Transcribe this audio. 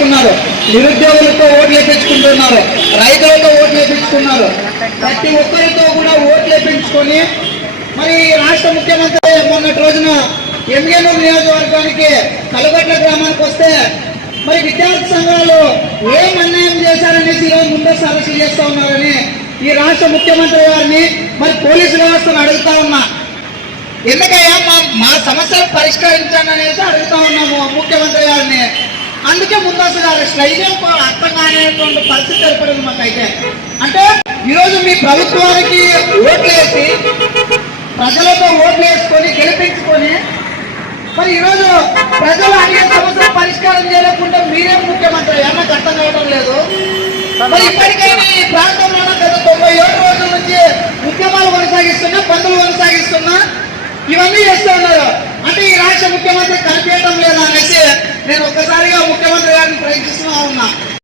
వేసుకున్నారు, నిరుద్యోగులతో ఓట్లు వేయించుకుంటున్నారు, రైతులతో ఓట్లు వేయించుకున్నారు. ప్రతి ఒక్కరితో కూడా ఓట్లు వేయించుకొని మరి రాష్ట్ర ముఖ్యమంత్రి మొన్నటి రోజున ఎంగేనూరు నియోజకవర్గానికి కలుగట్ల గ్రామానికి వస్తే మరి విద్యార్థి సంఘాలు ఏం అన్యాయం చేశారనేసి ఈరోజు ముందస్తు అరెస్టు చేస్తా ఉన్నారని ఈ రాష్ట్ర ముఖ్యమంత్రి గారిని మరి పోలీసు వ్యవస్థను అడుగుతా ఉన్నా. ఎందుకయ్యా మా సమస్యలు పరిష్కరించండి అనేసి అడుగుతా ఉన్నాము ముఖ్యమంత్రి గారిని. అందుకే ముందస్తుగా అరెస్ట్ ఇదేం అర్థం కానిటువంటి పరిస్థితి ఏర్పడింది మాకైతే. అంటే ఈరోజు మీ ప్రభుత్వానికి ఓట్లేసి ప్రజలతో ఓట్లు వేసుకొని గెలిపించుకొని మరి ఈరోజు ప్రజలు అడిగే సమస్యలు పరిష్కారం చేయలేకుండా మీరేం ముఖ్యమంత్రి నాకు అర్థం కావడం లేదు. మరి ఇప్పటికైనా ఈ ప్రాంతంలో గత 97 రోజుల నుంచి ఉద్యమాలు కొనసాగిస్తున్నా, బంధువులు కొనసాగిస్తున్నా, ఇవన్నీ చేస్తూ ఉన్నారు. అంటే ఈ రాష్ట్ర ముఖ్యమంత్రి కనిపించడం లేదా అనేసి నేను ఒక్కసారిగా ముఖ్యమంత్రి